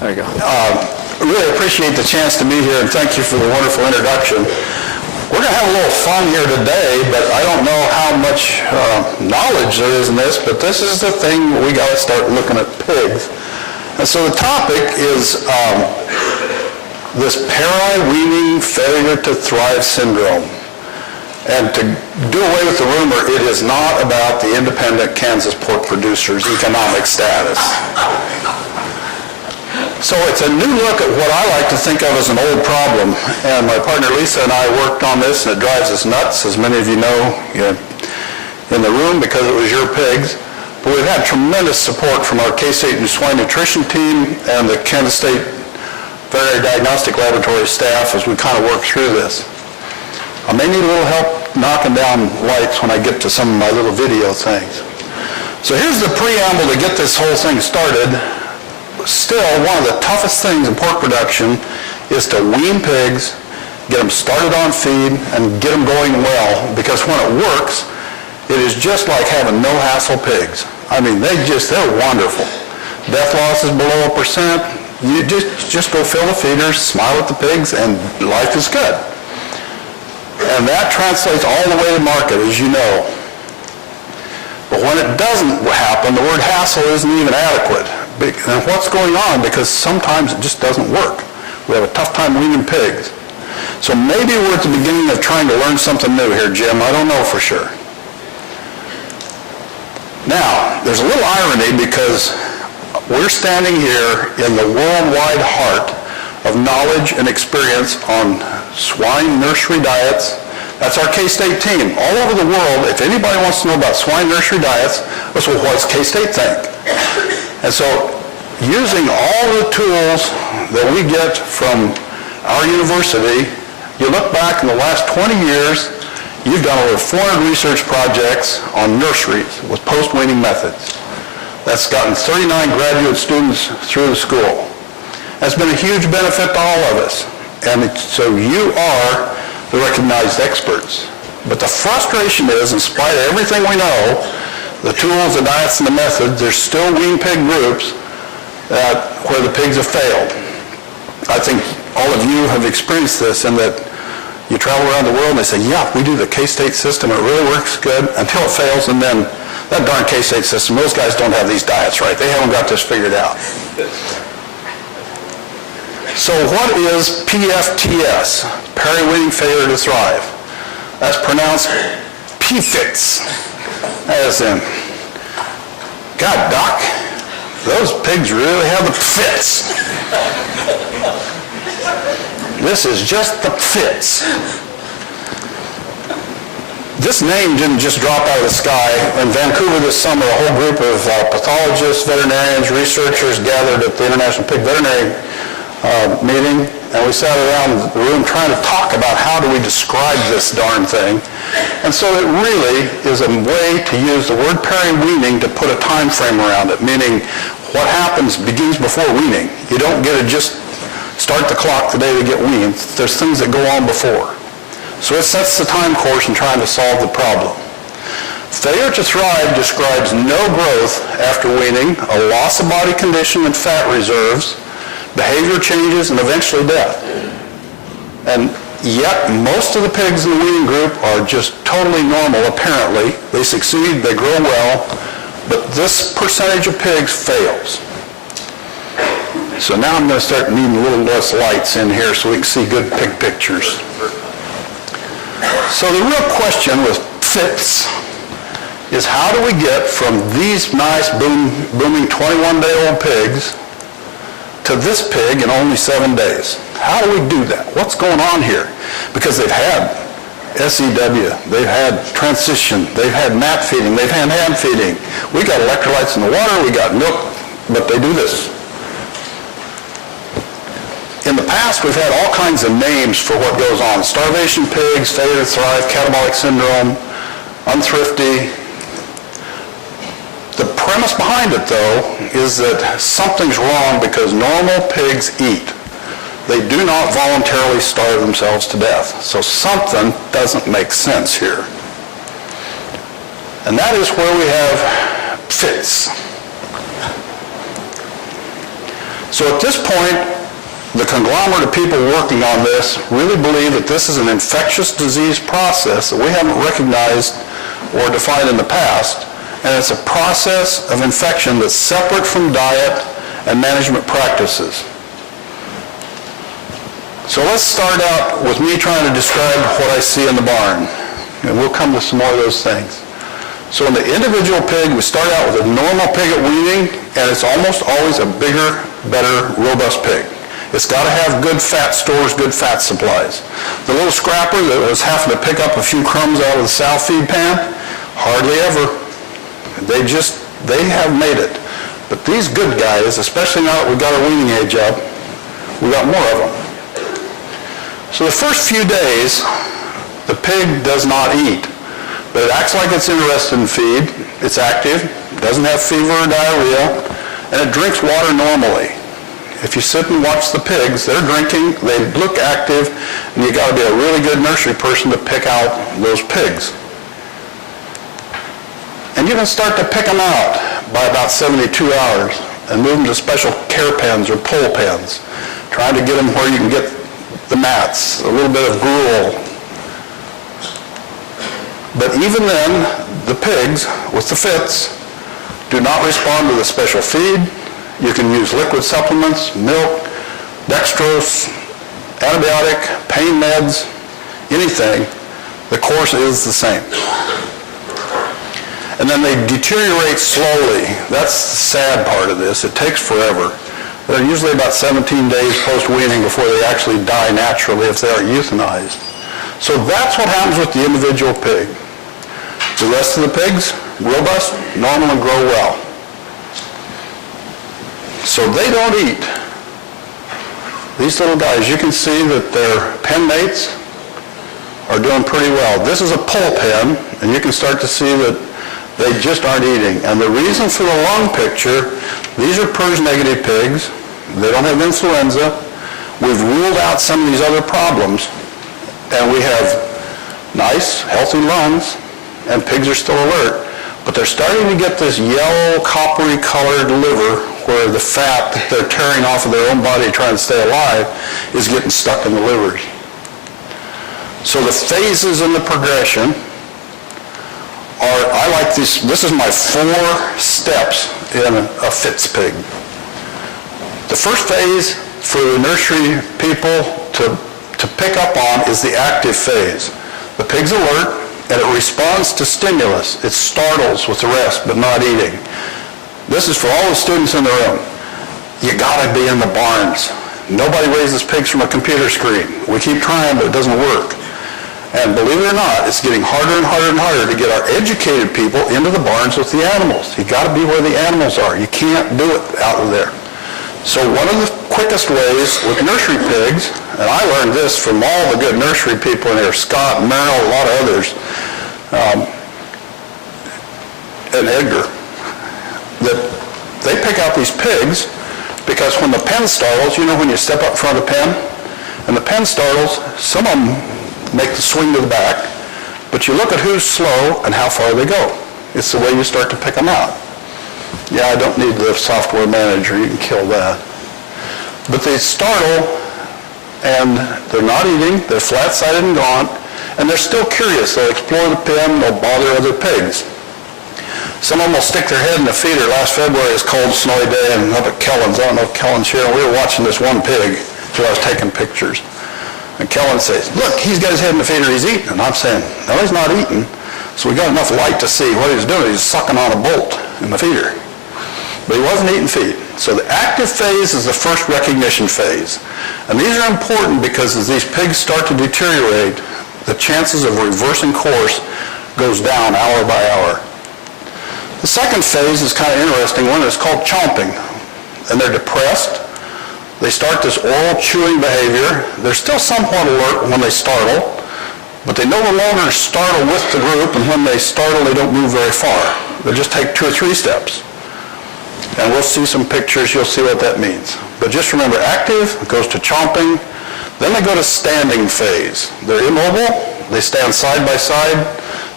There you go. Really appreciate the chance to be here, and thank you for the wonderful introduction. We're going to have a little fun here today, but I don't know how much knowledge there is in this, but this is the thing we got to start looking at pigs. And so the topic is this peri-weaning failure to thrive syndrome. And to do away with the rumor, it is not about the independent Kansas pork producers' economic status. So it's a new look at what I like to think of as an old problem. And my partner Lisa and I worked on this, and it drives us nuts, as many of you know in the room, because it was your pigs. But we've had tremendous support from our K-State Swine Nutrition team and the Kansas State Veterinary Diagnostic Laboratory staff as we kind of work through this. I may need a little help knocking down lights when I get to some of my little video things. So here's the preamble to get this whole thing started. Still, one of the toughest things in pork production is to wean pigs, get them started on feed, and get them going well, because when it works, it is just like having no-hassle pigs. I mean, they're wonderful. Death loss is below 1%. You just go fill the feeders, smile at the pigs, and life is good. And that translates all the way to market, as you know. But when it doesn't happen, the word hassle isn't even adequate. And what's going on? Because sometimes it just doesn't work. We have a tough time weaning pigs. So maybe we're at the beginning of trying to learn something new here, Jim. I don't know for sure. Now, there's a little irony, because we're standing here in the worldwide heart of knowledge and experience on swine nursery diets. That's our K-State team. All over the world, if anybody wants to know about swine nursery diets, that's what does K-State think? And so, using all the tools that we get from our university, you look back in the last 20 years, you've done over 400 research projects on nurseries with post-weaning methods. That's gotten 39 graduate students through the school. That's been a huge benefit to all of us. And so you are the recognized experts. But the frustration is, in spite of everything we know, the tools, the diets, and the methods, there's still wean pig groups where the pigs have failed. I think all of you have experienced this, in that you travel around the world and they say, yeah, we do the K-State system, it really works good, until it fails, and then that darn K-State system, those guys don't have these diets right. They haven't got this figured out. So what is PFTS, peri-weaning failure to thrive? That's pronounced PFITS, as in, God, Doc, those pigs really have the fits. This is just the fits. This name didn't just drop out of the sky. In Vancouver this summer, a whole group of pathologists, veterinarians, researchers gathered at the International Pig Veterinary meeting, and we sat around the room trying to talk about how do we describe this darn thing. And so it really is a way to use the word peri-weaning to put a time frame around it, meaning what happens begins before weaning. You don't get to just start the clock the day they get weaned. There's things that go on before. So it sets the time course in trying to solve the problem. Failure to thrive describes no growth after weaning, a loss of body condition and fat reserves, behavior changes, and eventually death. And yet, most of the pigs in the weaning group are just totally normal, apparently. They succeed, they grow well, but this percentage of pigs fails. So now I'm going to start needing a little less lights in here so we can see good pig pictures. So the real question with FITS is, how do we get from these nice booming 21-day-old pigs to this pig in only 7 days? How do we do that? What's going on here? Because they've had SEW, they've had transition, they've had mat feeding, they've had hand feeding. We got electrolytes in the water, we got milk, but they do this. In the past, we've had all kinds of names for what goes on. Starvation pigs, failure to thrive, catabolic syndrome, unthrifty. The premise behind it, though, is that something's wrong because normal pigs eat. They do not voluntarily starve themselves to death. So something doesn't make sense here. And that is where we have FITS. So at this point, the conglomerate of people working on this really believe that this is an infectious disease process that we haven't recognized or defined in the past, and it's a process of infection that's separate from diet and management practices. So let's start out with me trying to describe what I see in the barn, and we'll come to some more of those things. So in the individual pig, we start out with a normal pig at weaning, and it's almost always a bigger, better, robust pig. It's got to have good fat stores, good fat supplies. The little scrapper that was having to pick up a few crumbs out of the sow feed pan, hardly ever. They have made it. But these good guys, especially now that we've got our weaning age up, we got more of them. So the first few days, the pig does not eat, but it acts like it's interested in feed. It's active, doesn't have fever or diarrhea, and it drinks water normally. If you sit and watch the pigs, they're drinking, they look active, and you got to be a really good nursery person to pick out those pigs. And you can start to pick them out by about 72 hours and move them to special care pens or pole pens, trying to get them where you can get the mats, a little bit of gruel. But even then, the pigs with the fits do not respond to the special feed. You can use liquid supplements, milk, dextrose, antibiotic, pain meds, anything. The course is the same. And then they deteriorate slowly. That's the sad part of this. It takes forever. They're usually about 17 days post-weaning before they actually die naturally if they are euthanized. So that's what happens with the individual pig. The rest of the pigs, robust, normal, and grow well. So they don't eat. These little guys, you can see that their pen mates are doing pretty well. This is a pole pen, and you can start to see that they just aren't eating. And the reason for the lung picture, these are PRRS-negative pigs. They don't have influenza. We've ruled out some of these other problems, and we have nice, healthy lungs, and pigs are still alert. But they're starting to get this yellow, coppery-colored liver where the fat that they're tearing off of their own body trying to stay alive is getting stuck in the livers. So the phases in the progression are, I like this is my 4 steps in a FITS pig. The first phase for the nursery people to pick up on is the active phase. The pig's alert, and it responds to stimulus. It startles with the rest, but not eating. This is for all the students in the room. You gotta be in the barns. Nobody raises pigs from a computer screen. We keep trying, but it doesn't work. And believe it or not, it's getting harder and harder and harder to get our educated people into the barns with the animals. You gotta be where the animals are. You can't do it out of there. So one of the quickest ways with nursery pigs, and I learned this from all the good nursery people in here, Scott, Merrill, a lot of others, and Edgar, that they pick out these pigs because when the pen startles, you know when you step up in front of the pen, and the pen startles, some of them make the swing to the back, but you look at who's slow and how far they go. It's the way you start to pick them out. Yeah, I don't need the software manager, you can kill that. But they startle, and they're not eating, they're flat-sided and gaunt, and they're still curious. They'll explore the pen, they'll bother other pigs. Some of them will stick their head in the feeder. Last February, it was a cold, snowy day, and up at Kellen's, I don't know if Kellen's here, and we were watching this one pig until I was taking pictures. And Kellen says, look, he's got his head in the feeder, he's eating. And I'm saying, no, he's not eating. So we got enough light to see what he was doing. He's sucking on a bolt in the feeder. But he wasn't eating feed. So the active phase is the first recognition phase. And these are important because as these pigs start to deteriorate, the chances of reversing course goes down hour by hour. The second phase is kind of interesting one. It's called chomping. And they're depressed. They start this oral chewing behavior. They're still somewhat alert when they startle, but they no longer startle with the group, and when they startle, they don't move very far. They just take 2 or 3 steps. And we'll see some pictures, you'll see what that means. But just remember, active goes to chomping, then they go to standing phase. They're immobile, they stand side by side,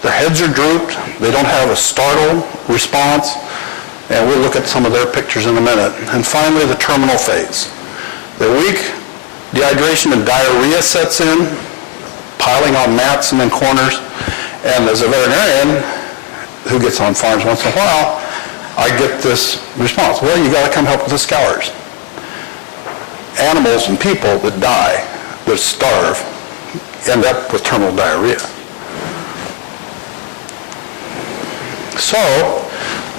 their heads are drooped, they don't have a startle response, And we'll look at some of their pictures in a minute. And finally, the terminal phase. They're weak, dehydration and diarrhea sets in, piling on mats and in corners. And as a veterinarian who gets on farms once in a while, I get this response, well, you got to come help with the scours. Animals and people that die, that starve, end up with terminal diarrhea. So,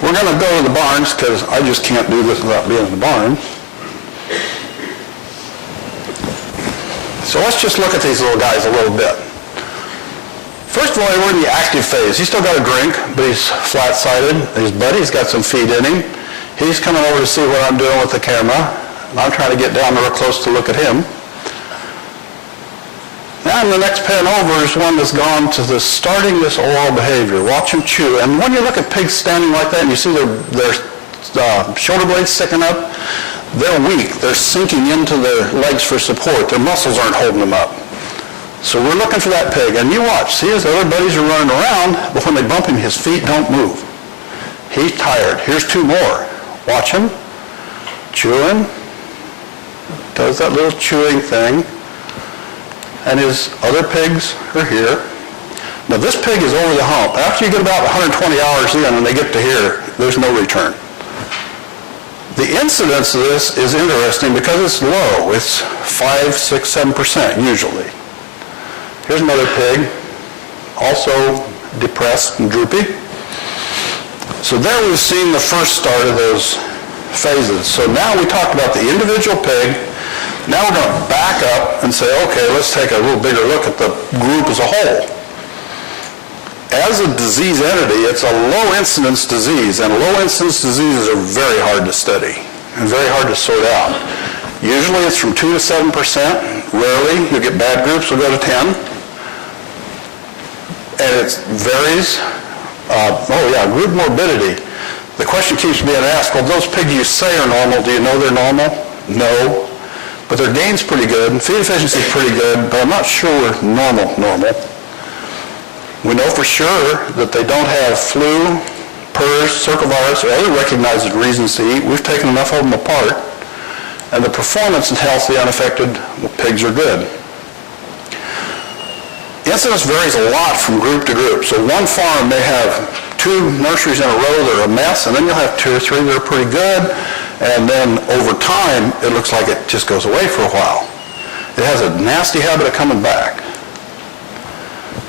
we're going to go to the barns because I just can't do this without being in the barn. So let's just look at these little guys a little bit. First of all, we're in the active phase. He's still got a drink, but he's flat-sided. His buddy's got some feed in him. He's coming over to see what I'm doing with the camera. And I'm trying to get down real close to look at him. Now the next pen over is one that's gone to starting this oral behavior. Watch him chew. And when you look at pigs standing like that and you see their shoulder blades sticking up, they're weak. They're sinking into their legs for support. Their muscles aren't holding them up. So we're looking for that pig. And you watch. See, his other buddies are running around, but when they bump him, his feet don't move. He's tired. Here's two more. Watch him. Chewing. Does that little chewing thing. And his other pigs are here. Now this pig is over the hump. After you get about 120 hours in and they get to here, there's no return. The incidence of this is interesting because it's low. It's 5, 6, 7% usually. Here's another pig, also depressed and droopy. So there we've seen the first start of those phases. So now we talked about the individual pig. Now we're going to back up and say, okay, let's take a little bigger look at the group as a whole. As a disease entity, it's a low incidence disease, and low incidence diseases are very hard to study and very hard to sort out. Usually it's from 2 to 7%. Rarely you get bad groups will go to 10. And it varies. Group morbidity. The question keeps being asked, well, those pigs you say are normal, do you know they're normal? No. But their gain's pretty good, and feed efficiency is pretty good, but I'm not sure we're normal. We know for sure that they don't have flu, PRRS, circovirus, or other recognized reasons to eat. We've taken enough of them apart, and the performance in healthy, unaffected pigs are good. Incidence varies a lot from group to group. So one farm may have 2 nurseries in a row that are a mess, and then you'll have 2 or 3 that are pretty good, and then over time, it looks like it just goes away for a while. It has a nasty habit of coming back.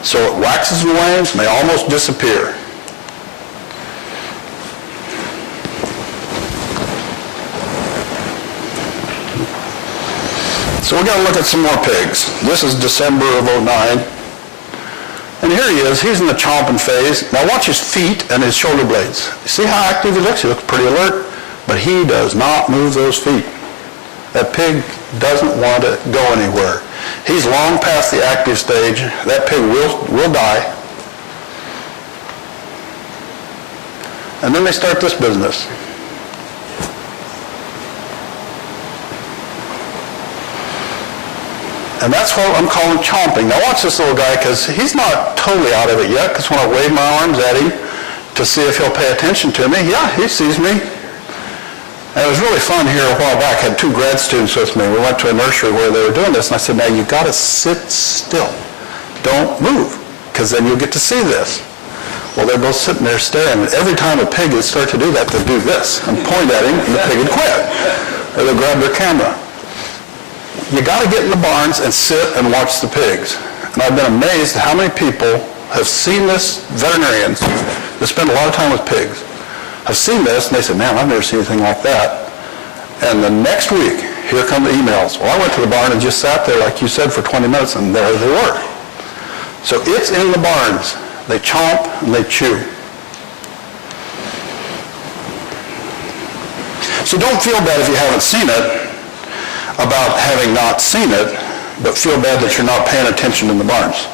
So it waxes and wanes, may almost disappear. So we're going to look at some more pigs. This is December of 2009. And here he is. He's in the chomping phase. Now watch his feet and his shoulder blades. You see how active he looks? He looks pretty alert. But he does not move those feet. That pig doesn't want to go anywhere. He's long past the active stage. That pig will die. And then they start this business. And that's what I'm calling chomping. Now watch this little guy, because he's not totally out of it yet, because when I wave my arms at him to see if he'll pay attention to me, yeah, he sees me. And it was really fun here a while back. I had 2 grad students with me. We went to a nursery where they were doing this, and I said, now you've got to sit still. Don't move, because then you'll get to see this. Well, they're both sitting there staring, and every time a pig would start to do that, they'd do this and point at him, and the pig would quit. Or they'd grab their camera. You got to get in the barns and sit and watch the pigs. And I've been amazed at how many people have seen this, veterinarians that spend a lot of time with pigs, have seen this, and they say, man, I've never seen anything like that. And the next week, here come the emails. Well, I went to the barn and just sat there, like you said, for 20 minutes, and there they were. So it's in the barns. They chomp and they chew. So don't feel bad if you haven't seen it, about having not seen it, but feel bad that you're not paying attention in the barns.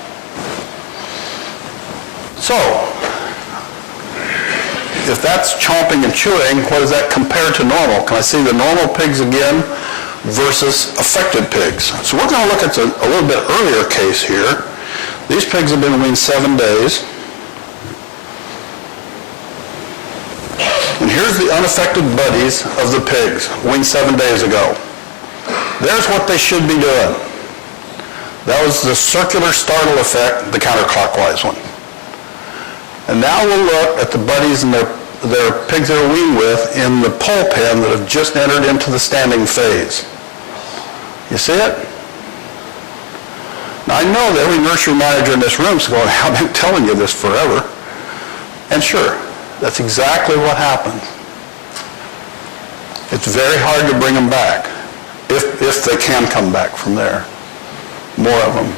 So, if that's chomping and chewing, what does that compare to normal? Can I see the normal pigs again versus affected pigs? So we're going to look at a little bit earlier case here. These pigs have been weaned 7 days. And here's the unaffected buddies of the pigs, weaned 7 days ago. There's what they should be doing. That was the circular startle effect, the counterclockwise one. And now we'll look at the buddies and their pigs they're weaned with in the pole pen that have just entered into the standing phase. You see it? Now I know that every nursery manager in this room is going, I've been telling you this forever. And sure, that's exactly what happens. It's very hard to bring them back, if they can come back from there. More of them.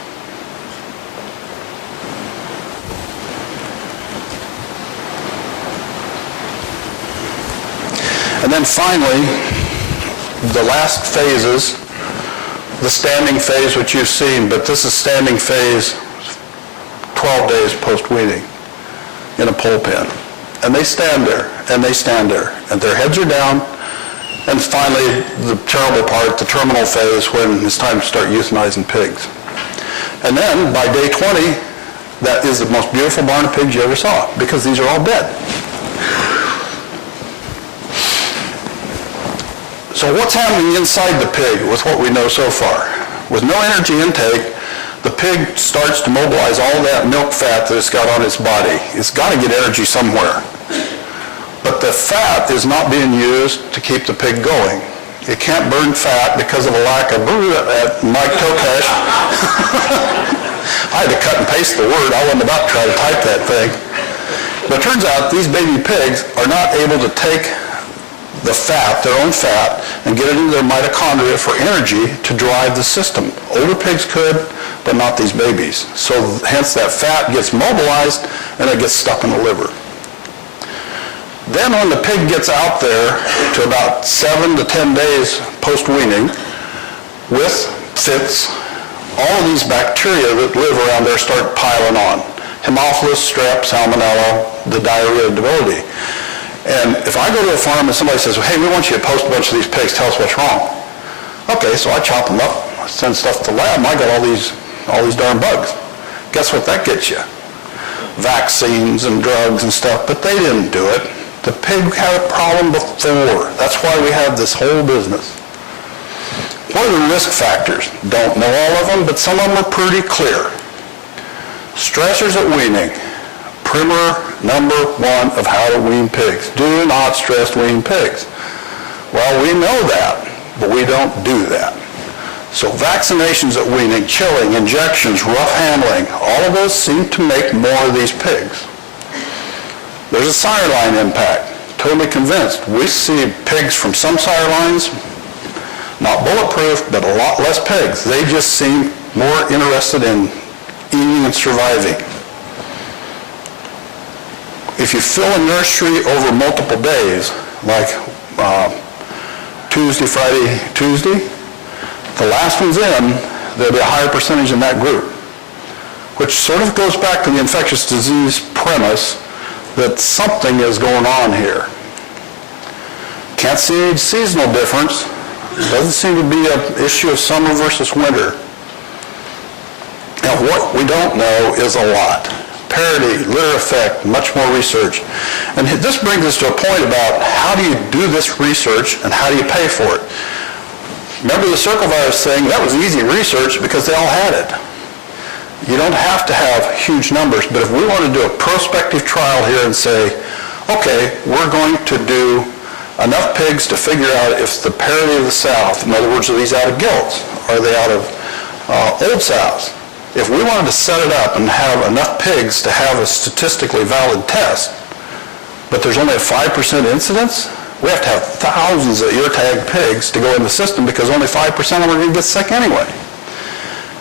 And then finally, the last phases, the standing phase, which you've seen, but this is standing phase 12 days post-weaning in a pole pen. And they stand there, and they stand there, and their heads are down, and finally the terrible part, the terminal phase, when it's time to start euthanizing pigs. And then by day 20, that is the most beautiful barn of pigs you ever saw, because these are all dead. So what's happening inside the pig with what we know so far? With no energy intake, the pig starts to mobilize all that milk fat that it's got on its body. It's got to get energy somewhere. But the fat is not being used to keep the pig going. It can't burn fat because of a lack of Mike Tokash. I had to cut and paste the word. I wasn't about to try to type that thing. But it turns out these baby pigs are not able to take the fat, their own fat, and get it into their mitochondria for energy to drive the system. Older pigs could, but not these babies. So hence that fat gets mobilized and it gets stuck in the liver. Then when the pig gets out there to about 7 to 10 days post-weaning with fits, all of these bacteria that live around there start piling on. Haemophilus, strep, salmonella, the diarrhea of debility. And if I go to a farm and somebody says, well, hey, we want you to post a bunch of these pigs, tell us what's wrong. Okay, so I chop them up, I send stuff to the lab, and I got all these darn bugs. Guess what that gets you? Vaccines and drugs and stuff, but they didn't do it. The pig had a problem before. That's why we have this whole business. What are the risk factors? Don't know all of them, but some of them are pretty clear. Stressors at weaning. Primer number one of how to wean pigs. Do not stress wean pigs. Well, we know that, but we don't do that. So vaccinations at weaning, chilling, injections, rough handling, all of those seem to make more of these pigs. There's a sire line impact. Totally convinced. We see pigs from some sire lines, not bulletproof, but a lot less pigs. They just seem more interested in eating and surviving. If you fill a nursery over multiple days, like Tuesday, Friday, Tuesday, the last one's in, there'll be a higher percentage in that group, which sort of goes back to the infectious disease premise that something is going on here. Can't see any seasonal difference. Doesn't seem to be an issue of summer versus winter. Now, what we don't know is a lot. Parity, litter effect, much more research. And this brings us to a point about how do you do this research and how do you pay for it? Remember the circle virus thing? That was easy research because they all had it. You don't have to have huge numbers, but if we want to do a prospective trial here and say, okay, we're going to do enough pigs to figure out if the parity of the sow, in other words, are these out of gilts? Are they out of old sows? If we wanted to set it up and have enough pigs to have a statistically valid test, but there's only a 5% incidence, we have to have thousands of ear-tagged pigs to go in the system because only 5% of them are going to get sick anyway.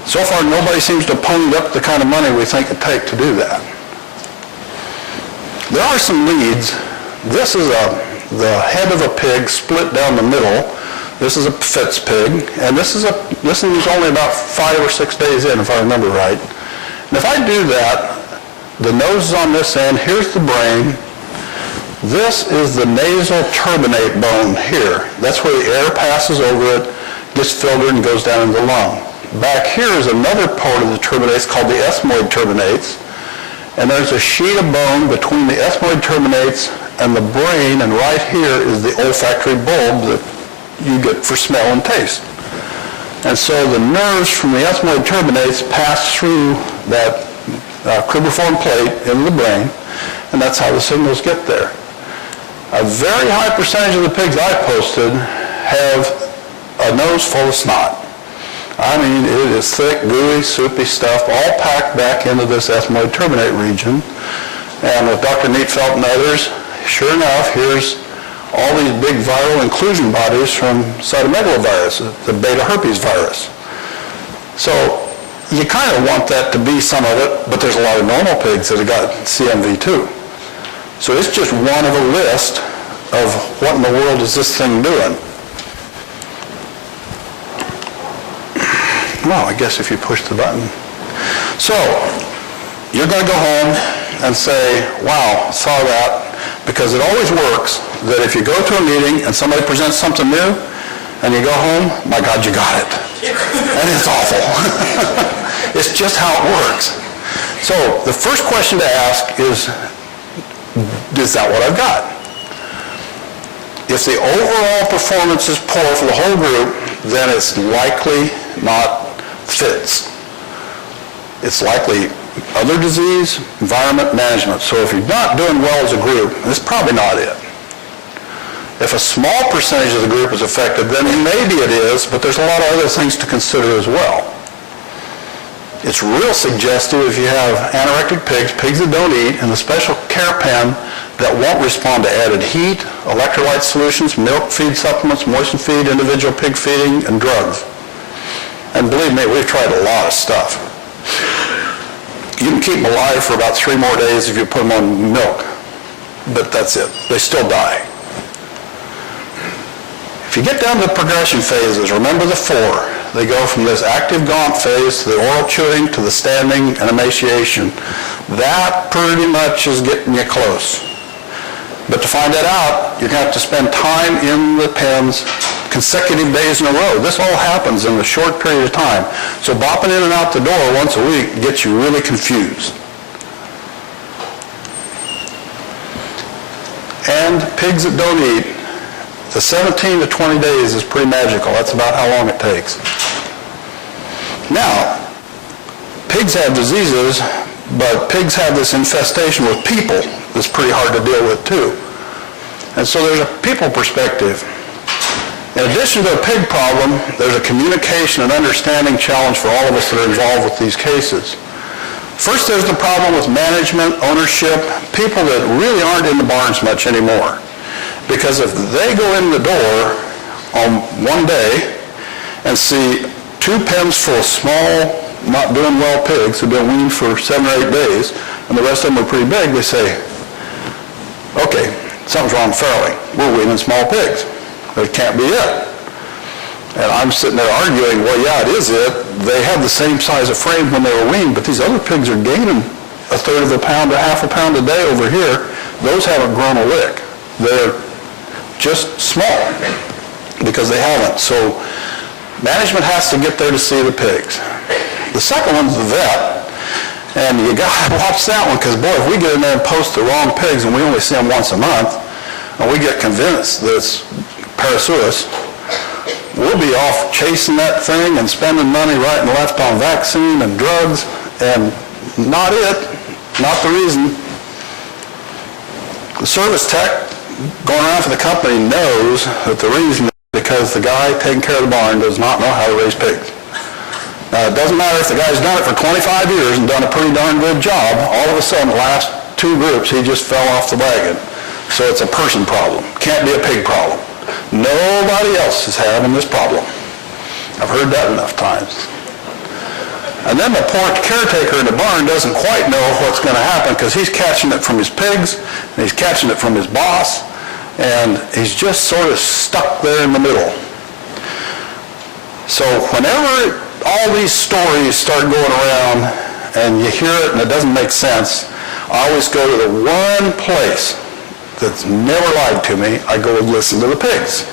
So far, nobody seems to have ponied up the kind of money we think it'd take to do that. There are some leads. This is the head of a pig split down the middle. This is a Fitz pig, and this is only about 5 or 6 days in, if I remember right. And if I do that, the nose is on this end, here's the brain. This is the nasal turbinate bone here. That's where the air passes over it, gets filtered, and goes down into the lung. Back here is another part of the turbinates called the ethmoid turbinates, and there's a sheet of bone between the ethmoid turbinates and the brain, and right here is the olfactory bulb that you get for smell and taste. And so the nerves from the ethmoid turbinates pass through that cribriform plate into the brain, and that's how the signals get there. A very high percentage of the pigs I posted have a nose full of snot. I mean, it is thick, gooey, soupy stuff, all packed back into this ethmoid turbinate region. And with Dr. Neatfelt and others, sure enough, here's all these big viral inclusion bodies from cytomegalovirus, the beta herpes virus. So you kind of want that to be some of it, but there's a lot of normal pigs that have got CMV too. So it's just one of a list of what in the world is this thing doing. Well, I guess if you push the button. So you're going to go home and say, wow, saw that, because it always works that if you go to a meeting and somebody presents something new and you go home, my God, you got it. And it's awful. It's just how it works. So the first question to ask is that what I've got? If the overall performance is poor for the whole group, then it's likely not fits. It's likely other disease, environment, management. So if you're not doing well as a group, it's probably not it. If a small percentage of the group is affected, then maybe it is, but there's a lot of other things to consider as well. It's real suggestive if you have anorectic pigs, pigs that don't eat, in the special care pen that won't respond to added heat, electrolyte solutions, milk feed supplements, moisten feed, individual pig feeding, and drugs. And believe me, we've tried a lot of stuff. You can keep them alive for about 3 more days if you put them on milk, but that's it. They still die. If you get down to the progression phases, remember the 4. They go from this active gaunt phase to the oral chewing to the standing and emaciation. That pretty much is getting you close. But to find that out, you're going to have to spend time in the pens consecutive days in a row. This all happens in a short period of time. So bopping in and out the door once a week gets you really confused. And pigs that don't eat, the 17 to 20 days is pretty magical. That's about how long it takes. Now, pigs have diseases, but pigs have this infestation with people that's pretty hard to deal with too. And so there's a people perspective. In addition to a pig problem, there's a communication and understanding challenge for all of us that are involved with these cases. First, there's the problem with management, ownership, people that really aren't in the barns much anymore. Because if they go in the door on one day and see 2 pens full of small, not doing well pigs who've been weaned for 7 or 8 days, and the rest of them are pretty big, they say, okay, something's wrong with farrowing. We're weaning small pigs. That can't be it. And I'm sitting there arguing, well, yeah, it is it. They have the same size of frame when they were weaned, but these other pigs are gaining 1/3 of a pound to 1/2 a pound a day over here. Those haven't grown a lick. They're just small because they haven't. So management has to get there to see the pigs. The second one's the vet. And you got to watch that one because, boy, if we get in there and post the wrong pigs and we only see them once a month, and we get convinced that it's Parasuis, we'll be off chasing that thing and spending money right and left on vaccine and drugs, and not it, not the reason. The service tech going around for the company knows that the reason is because the guy taking care of the barn does not know how to raise pigs. Now, it doesn't matter if the guy's done it for 25 years and done a pretty darn good job. All of a sudden, the last 2 groups, he just fell off the wagon. So it's a person problem. Can't be a pig problem. Nobody else is having this problem. I've heard that enough times. And then the poor caretaker in the barn doesn't quite know what's going to happen because he's catching it from his pigs, and he's catching it from his boss, and he's just sort of stuck there in the middle. So whenever all these stories start going around and you hear it and it doesn't make sense, I always go to the one place that's never lied to me. I go and listen to the pigs.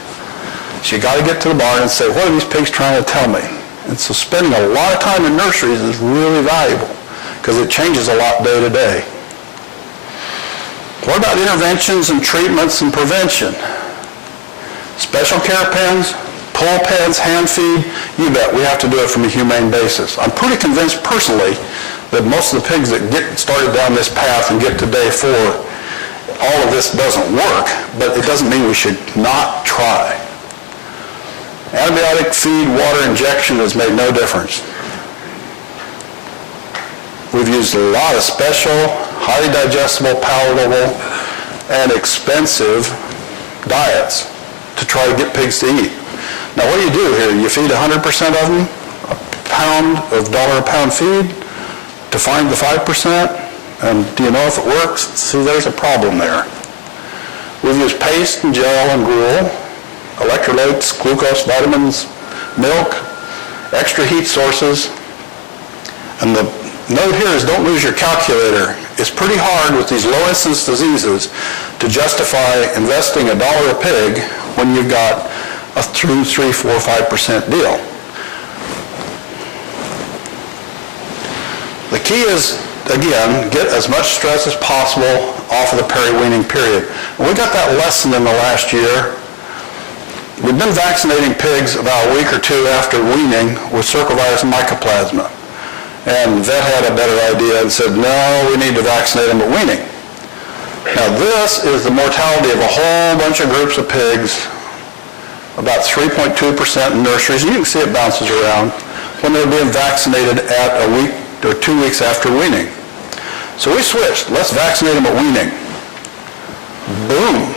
So you got to get to the barn and say, what are these pigs trying to tell me? And so spending a lot of time in nurseries is really valuable because it changes a lot day to day. What about interventions and treatments and prevention? Special care pens, pull pens, hand feed, you bet, we have to do it from a humane basis. I'm pretty convinced personally that most of the pigs that get started down this path and get to day 4, all of this doesn't work, but it doesn't mean we should not try. Antibiotic feed, water injection has made no difference. We've used a lot of special, highly digestible, palatable, and expensive diets to try to get pigs to eat. Now what do? Here? You feed 100% of them $1 a pound feed to find the 5%, and do you know if it works? See, there's a problem there. We've used paste and gel and gruel, electrolytes, glucose, vitamins, milk, extra heat sources, and the note here is don't lose your calculator. It's pretty hard with these low incidence diseases to justify investing $1 a pig when you've got a 2, 3, 4, 5% deal. The key is, again, get as much stress as possible off of the peri-weaning period. And we got that lesson in the last year. We've been vaccinating pigs about a week or 2 after weaning with circovirus and mycoplasma. And vet had a better idea and said, no, we need to vaccinate them at weaning. Now this is the mortality of a whole bunch of groups of pigs, about 3.2% in nurseries. You can see it bounces around when they're being vaccinated at a week or 2 weeks after weaning. So we switched. Let's vaccinate them at weaning. Boom.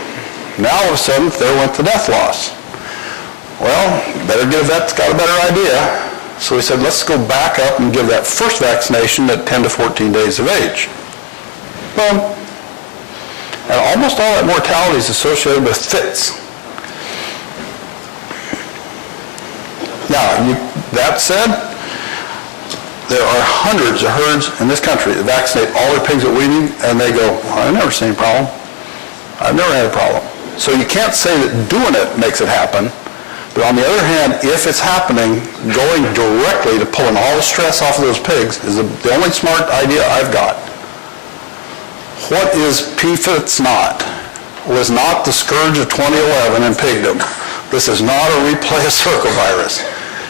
Now all of a sudden there went the death loss. Well, you better get a vet that's got a better idea. So we said, let's go back up and give that first vaccination at 10 to 14 days of age. Boom. And almost all that mortality is associated with fits. Now, that said, there are hundreds of herds in this country that vaccinate all their pigs at weaning, and they go, well, I've never seen a problem. I've never had a problem. So you can't say that doing it makes it happen. But on the other hand, if it's happening, going directly to pulling all the stress off of those pigs is the only smart idea I've got. What is PFITS not? Was not the scourge of 2011 in pigdom. This is not a replay of circovirus.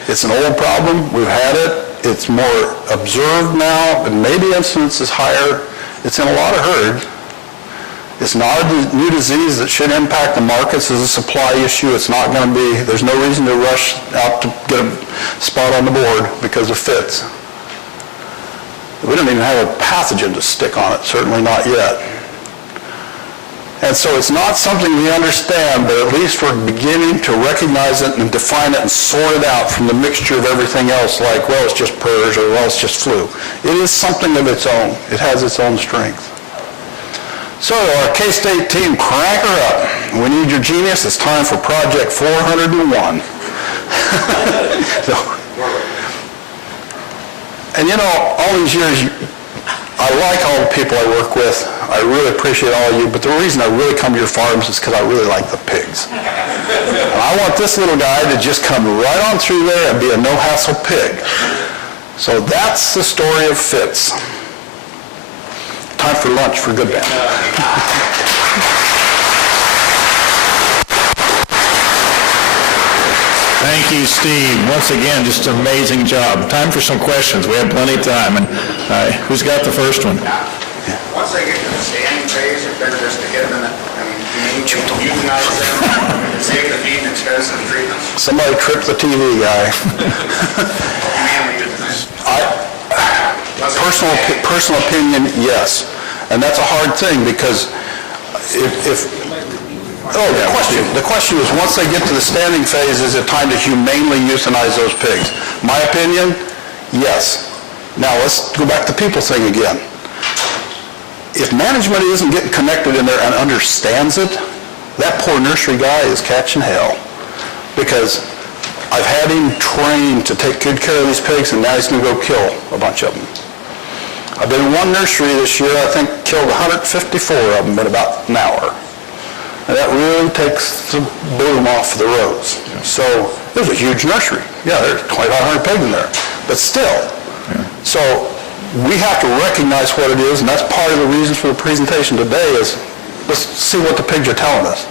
It's an old problem. We've had it. It's more observed now, and maybe incidence is higher. It's in a lot of herds. It's not a new disease that should impact the markets as a supply issue. It's not going to be, there's no reason to rush out to get a spot on the board because of fits. We don't even have a pathogen to stick on it, certainly not yet. And so it's not something we understand, but at least we're beginning to recognize it and define it and sort it out from the mixture of everything else, like, well, it's just PRRS or, well, it's just flu. It is something of its own. It has its own strength. So our K-State team, crank her up. We need your genius. It's time for Project 401. And you know, all these years, I like all the people I work with. I really appreciate all of you, but the reason I really come to your farms is because I really like the pigs. And I want this little guy to just come right on through there and be a no-hassle pig. So that's the story of Fitz. Time for lunch for Good Band. Thank you, Steve. Once again, just an amazing job. Time for some questions. We have plenty of time. And who's got the first one? Once they get to the standing phase, it's better just to hit them in it. I mean, you can euthanize them and save the feed and expense of the treatment. Somebody tripped the TV guy. Personal opinion, yes. And that's a hard thing because the question is, once they get to the standing phase, is it time to humanely euthanize those pigs? My opinion, yes. Now let's go back to the people thing again. If management isn't getting connected in there and understands it, that poor nursery guy is catching hell. Because I've had him trained to take good care of these pigs, and now he's going to go kill a bunch of them. I've been in one nursery this year, I think killed 154 of them in about an hour. And that really takes the bloom off the rose. So it was a huge nursery. Yeah, there's 2,500 pigs in there. But still. So we have to recognize what it is, and that's part of the reason for the presentation today is let's see what the pigs are telling us.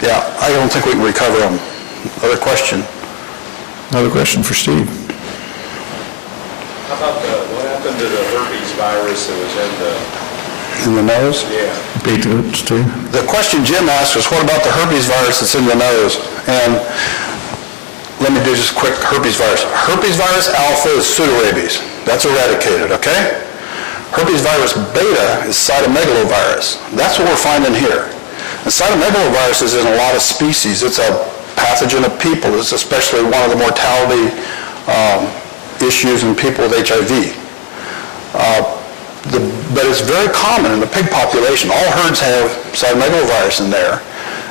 Yeah, I don't think we can recover them. Other question? Another question for Steve. How about what happened to the herpes virus that was In the nose? yeah. Repeat it, Steve. The question Jim asked was, what about the herpes virus that's in the nose? And let me do just a quick herpes virus. Herpes virus alpha is pseudorabies. That's eradicated, okay? Herpes virus beta is cytomegalovirus. That's what we're finding here. And cytomegalovirus is in a lot of species. It's a pathogen of people. It's especially one of the mortality issues in people with HIV. But it's very common in the pig population. All herds have cytomegalovirus in there.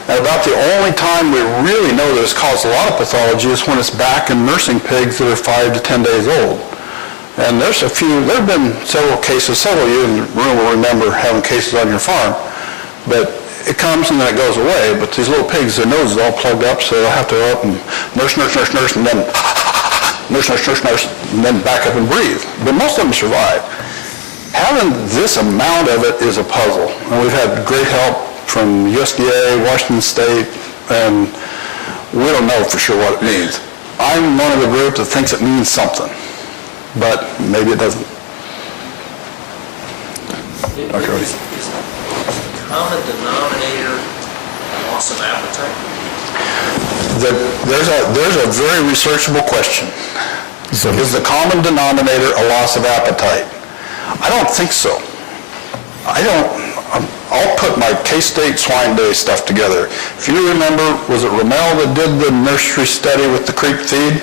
And about the only time we really know that it's caused a lot of pathology is when it's back in nursing pigs that are 5 to 10 days old. And there have been several cases, several of you in the room will remember having cases on your farm, but it comes and then it goes away. But these little pigs, their noses are all plugged up, so they'll have to go up and nurse, and then nurse, and then back up and breathe. But most of them survive. Having this amount of it is a puzzle. And we've had great help from USDA, Washington State, and we don't know for sure what it means. I'm one of the group that thinks it means something, but maybe it doesn't. Okay. Is the common denominator loss of appetite? There's a very researchable question. Is the common denominator a loss of appetite? I don't think so. I'll put my K-State Swine Day stuff together. If you remember, was it Rommel that did the nursery study with the creep feed?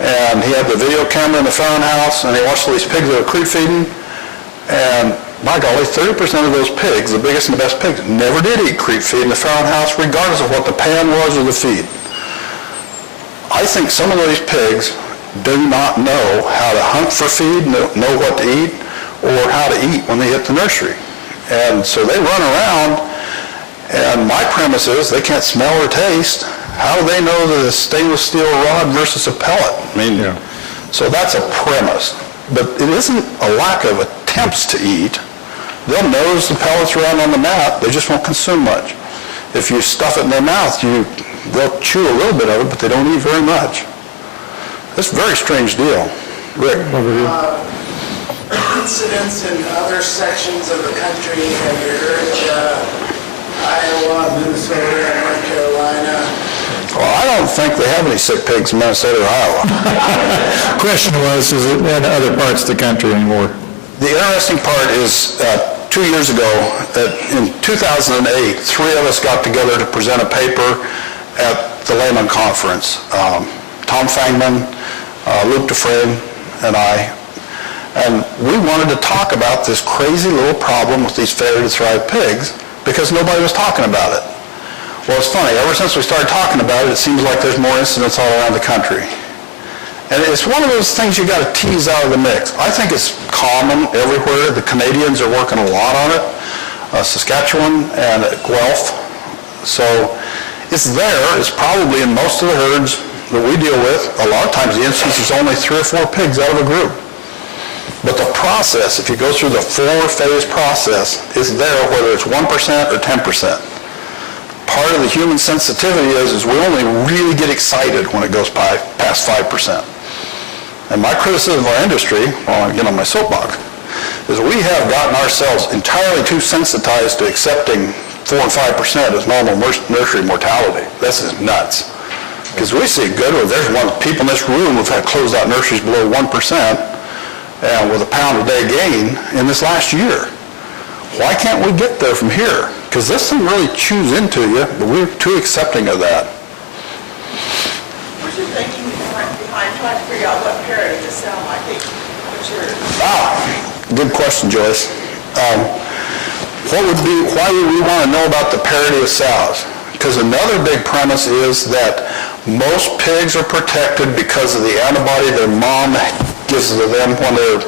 And he had the video camera in the farm house, and he watched all these pigs that were creep feeding. And by golly, 30% of those pigs, the biggest and the best pigs, never did eat creep feed in the farm house, regardless of what the pan was or the feed. I think some of those pigs do not know how to hunt for feed, know what to eat, or how to eat when they hit the nursery. And so they run around, and my premise is they can't smell or taste. How do they know that a stainless steel rod versus a pellet? I mean, so that's a premise. But it isn't a lack of attempts to eat. They'll nose the pellets around on the mat, they just won't consume much. If you stuff it in their mouth, they'll chew a little bit of it, but they don't eat very much. It's a very strange deal. Rick, over here. Incidents in other sections of the country, have you heard Iowa, Minnesota, North Carolina? Well, I don't think they have any sick pigs in Minnesota or Iowa. Question was, is it in other parts of the country anymore? The interesting part is 2 years ago, in 2008, 3 of us got together to present a paper at the Lehman Conference. Tom Fangman, Luke Dufresne, and I. And we wanted to talk about this crazy little problem with these failure to thrive pigs because nobody was talking about it. Well, it's funny. Ever since we started talking about it, it seems like there's more incidents all around the country. And it's one of those things you got to tease out of the mix. I think it's common everywhere. The Canadians are working a lot on it, Saskatchewan and Guelph. So it's there. It's probably in most of the herds that we deal with. A lot of times the instance is only 3 or 4 pigs out of a group. But the process, if you go through the 4-phase process, is there whether it's 1% or 10%. Part of the human sensitivity is we only really get excited when it goes past 5%. And my criticism of our industry, while I get on my soapbox, is we have gotten ourselves entirely too sensitized to accepting 4 and 5% as normal nursery mortality. This is nuts. Because we see good, there's people in this room who've had closed out nurseries below 1%, and with a pound a day gain in this last year. Why can't we get there from here? Because this thing really chews into you, but we're too accepting of that. What's your thinking behind trying to figure out what parity to sound like? What's your... Good question, Joyce. Why would we want to know about the parity of sows? Because another big premise is that most pigs are protected because of the antibody their mom gives to them when they're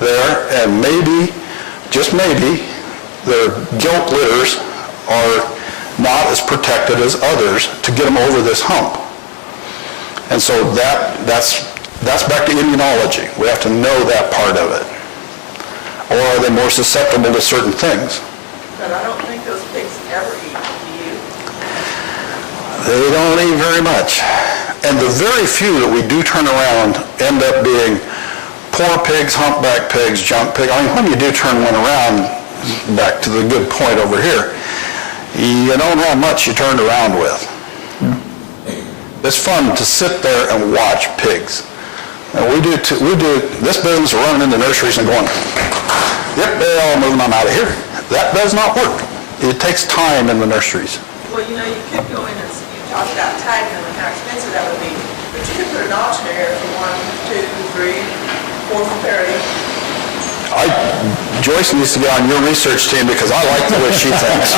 there, and maybe, just maybe, their gilt litters are not as protected as others to get them over this hump. And so that's back to immunology. We have to know that part of it. Or are they more susceptible to certain things? But but I don't think those pigs ever eat, do you? They don't eat very much. And the very few that we do turn around end up being poor pigs, humpback pigs, junk pigs. I mean, when you do turn one around, back to the good point over here, you don't have much you turned around with. It's fun to sit there and watch pigs. And we do this business of running into nurseries and going, yep, they're all moving on out of here. That does not work. It takes time in the nurseries. Well, you know, you could go in and, you talked about tagging them and how expensive that would be, but you could put an auction area for 1, 2, 3, 4 for parity. Joyce needs to get on your research team because I like the way she thinks.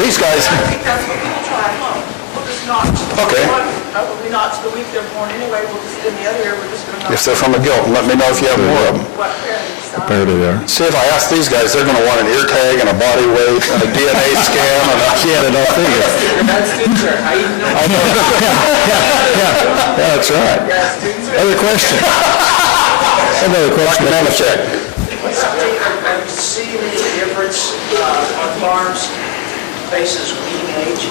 These guys, I think that's what people try at home. We'll just notch. Okay. We notch the week they're born anyway, we'll just, in the other year, we're just gonna notch. if they're from a gilt, let me know if you have more of them. What parity size. Parity there. See, if I ask these guys, they're going to want an ear tag and a body weight and a DNA scan and a... Yeah, they don't figure. That's students are, how you know? Yeah, that's right. Other question? Another question. Check. Have you seen any difference on farms basis weaning age?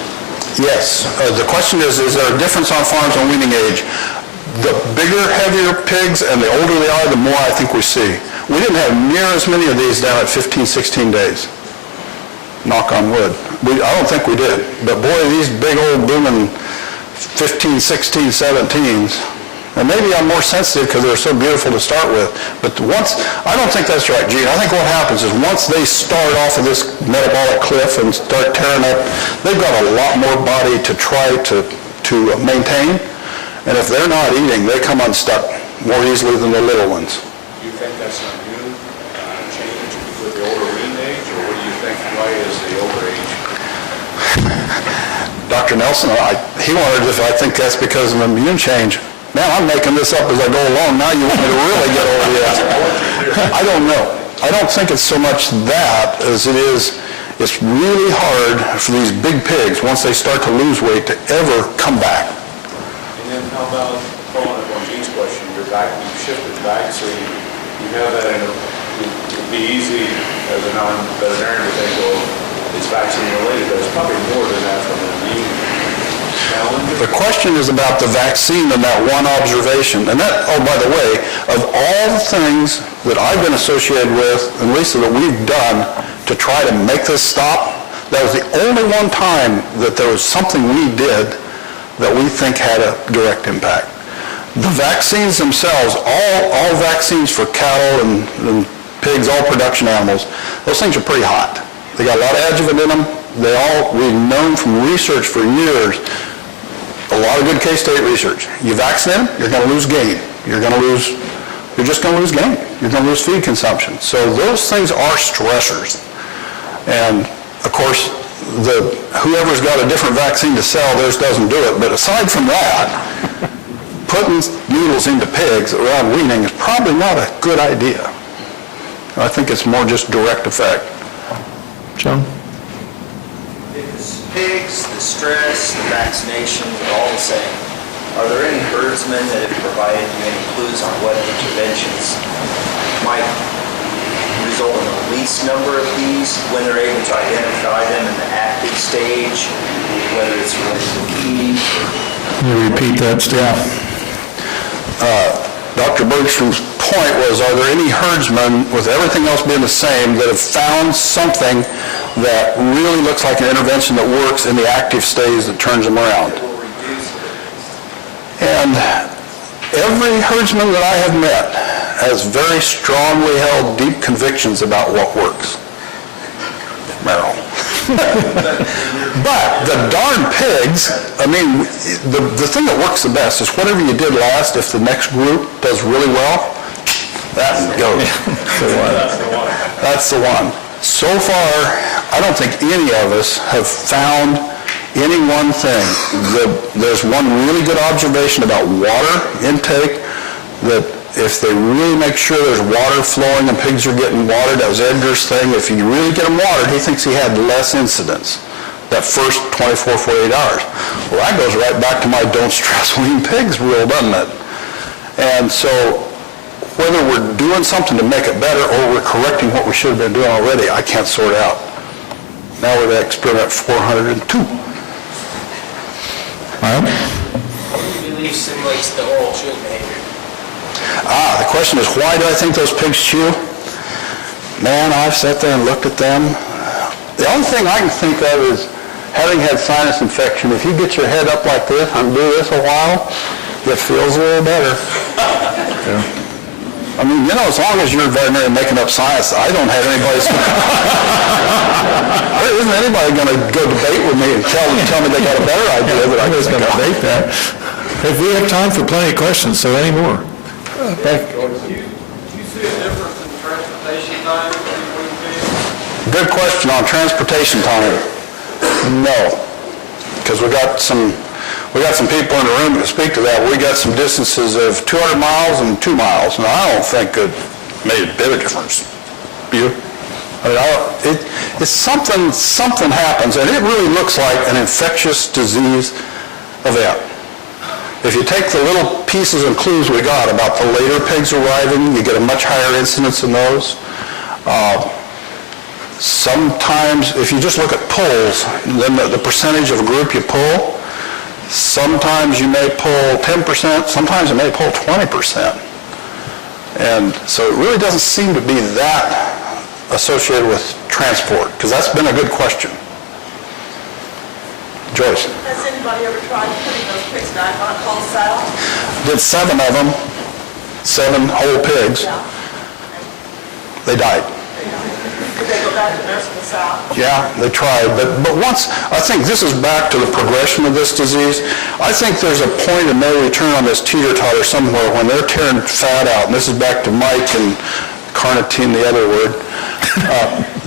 Yes. The question is there a difference on farms on weaning age? The bigger, heavier pigs and the older they are, the more I think we see. We didn't have near as many of these down at 15, 16 days. Knock on wood. I don't think we did. But boy, these big old booming 15, 16, 17s, and maybe I'm more sensitive because they're so beautiful to start with. But I don't think that's right, Gene. I think what happens is once they start off of this metabolic cliff and start tearing up, they've got a lot more body to try to maintain. And if they're not eating, they come unstuck more easily than the little ones. Do you think that's a new change with the older wean age, or what do you think, why is the older age? Dr. Nelson, he wondered if I think that's because of immune change. Man, I'm making this up as I go along. Now you want me to really get over this. I don't know. I don't think it's so much that as it is, it's really hard for these big pigs, once they start to lose weight, to ever come back. And then how about, following up on Gene's question, you shifted back, so you have that in it'd be easy as a non-veterinarian to think, well, it's vaccine related, but it's probably more than that from an immune challenge. The question is about the vaccine and that one observation. And that, oh, by the way, of all the things that I've been associated with, and Lisa, that we've done to try to make this stop, that was the only one time that there was something we did that we think had a direct impact. The vaccines themselves, all vaccines for cattle and pigs, all production animals, those things are pretty hot. They got a lot of adjuvant in them. We've known from research for years, a lot of good K-State research. You vaccinate them, you're going to lose gain. You're just going to lose gain. You're going to lose feed consumption. So those things are stressors. And of course, whoever's got a different vaccine to sell, theirs doesn't do it. But aside from that, putting needles into pigs around weaning is probably not a good idea. I think it's more just direct effect. John? Because pigs, the stress, the vaccinations are all the same. Are there any herdsmen that have provided you any clues on what interventions might result in the least number of these when they're able to identify them in the active stage, whether it's related to feed? Can you repeat that, Steve? Dr. Bergstrom's point was, are there any herdsmen, with everything else being the same, that have found something that really looks like an intervention that works in the active stage that turns them around? And every herdsman that I have met has very strongly held deep convictions about what works. Merrill. But the darn pigs, I mean, the thing that works the best is whatever you did last, if the next group does really well, that goes. That's the one. So far, I don't think any of us have found any one thing. There's one really good observation about water intake, that if they really make sure there's water flowing and pigs are getting watered, that was Edgar's thing. If you really get them watered, he thinks he had less incidents that first 24, 48 hours. Well, that goes right back to my don't stress wean pigs rule, doesn't it? And so whether we're doing something to make it better or we're correcting what we should have been doing already, I can't sort out. Now we're at experiment 402. All right. What do you believe simulates the oral chewing behavior? The question is, why do I think those pigs chew? Man, I've sat there and looked at them. The only thing I can think of is having had sinus infection. If you get your head up like this and do this a while, it feels a little better. I mean, as long as you're a veterinarian making up science, I don't have anybody's... There isn't anybody going to go debate with me and tell me they got a better idea that I was can going to think of. debate that. If we have time for plenty of questions, so any more? Do you see a difference in transportation time between pigs? Good question on transportation time. No, because we got some people in the room that speak to that. We got some distances of 200 miles and 2 miles, and I don't think it made a bit of difference. You? I mean, it's something happens, and it really looks like an infectious disease event. If you take the little pieces and clues we got about the later pigs arriving, you get a much higher incidence in those. Sometimes, if you just look at pulls, then the percentage of a group you pull, sometimes you may pull 10%, sometimes you may pull 20%. And so it really doesn't seem to be that associated with transport, because that's been a good question. Joyce? Has anybody ever tried putting those pigs back on a cul-de-sac? Did 7 of them, 7 whole pigs, Yeah. they died. Could they go back to nursing us out? Yeah, they tried, but once, I think this is back to the progression of this disease. I think there's a point of no return on this teeter-totter somewhere when they're tearing fat out, and this is back to Mike and carnitine, the other word.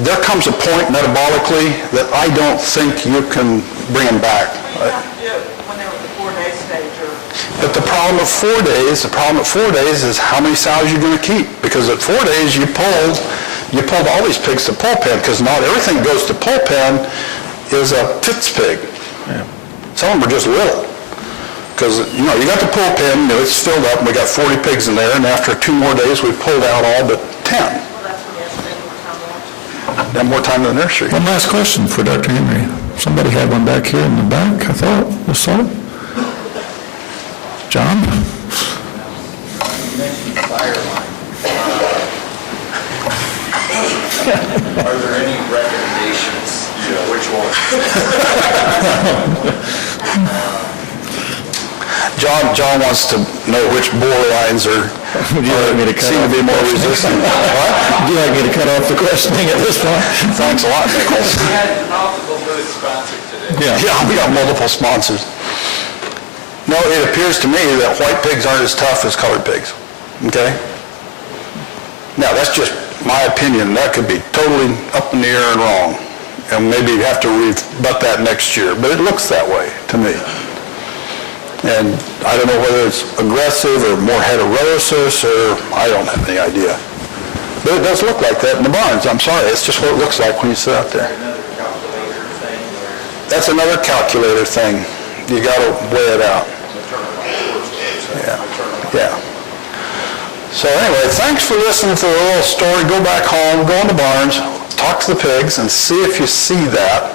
There comes a point metabolically that I don't think you can bring them back. Well, you have to do it when they were at the 4-day stage or... But the problem of 4 days is how many sows you're going to keep, because at 4 days you pulled all these pigs to pull pen, because not everything goes to pull pen is a Fitz pig. Yeah. Some of them are just little. Because, you got the pull pen, it's filled up, and we got 40 pigs in there, and after 2 more days, we pulled out all but 10. Well, that's when you have to spend more time watching. And more time in the nursery. One last question for Dr. Henry. Somebody had one back here in the back, I thought. I saw it. John? You mentioned fire line. Are there any recommendations? Which one? John wants to know which bore lines seem to be more resistant. What? Would you like me to cut off the questioning at this point? Thanks a lot, Nichols. We had multiple booths sponsored today. Yeah, we got multiple sponsors. No, it appears to me that white pigs aren't as tough as colored pigs. Okay? Now, that's just my opinion. That could be totally up in the air and wrong. And maybe you have to rebut that next year. But it looks that way to me. And I don't know whether it's aggressive or more heterosis, or I don't have any idea. But it does look like that in the barns. I'm sorry. It's just what it looks like when you sit out there. That's another calculator thing. You got to weigh it out. Yeah. So anyway, thanks for listening to the little story. Go back home, go in the barns, talk to the pigs, and see if you see that.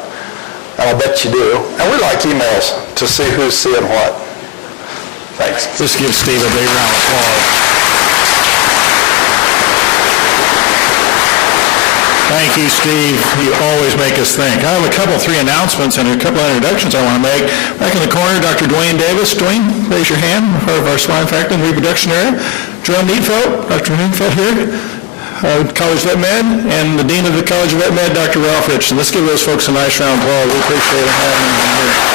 And I'll bet you do. And we like emails to see who's seeing what. Thanks. Let's give Steve a big round of applause. Thank you, Steve. You always make us think. I have three announcements and a couple of introductions I want to make. Back in the corner, Dr. Dwayne Davis. Dwayne, raise your hand, part of our swine factory and reproduction area. Jerome Neatfeld, Dr. Neatfeld here, College Vet Med, and the Dean of the College of Vet Med, Dr. Ralph Richardson. Let's give those folks a nice round of applause. We appreciate having them here.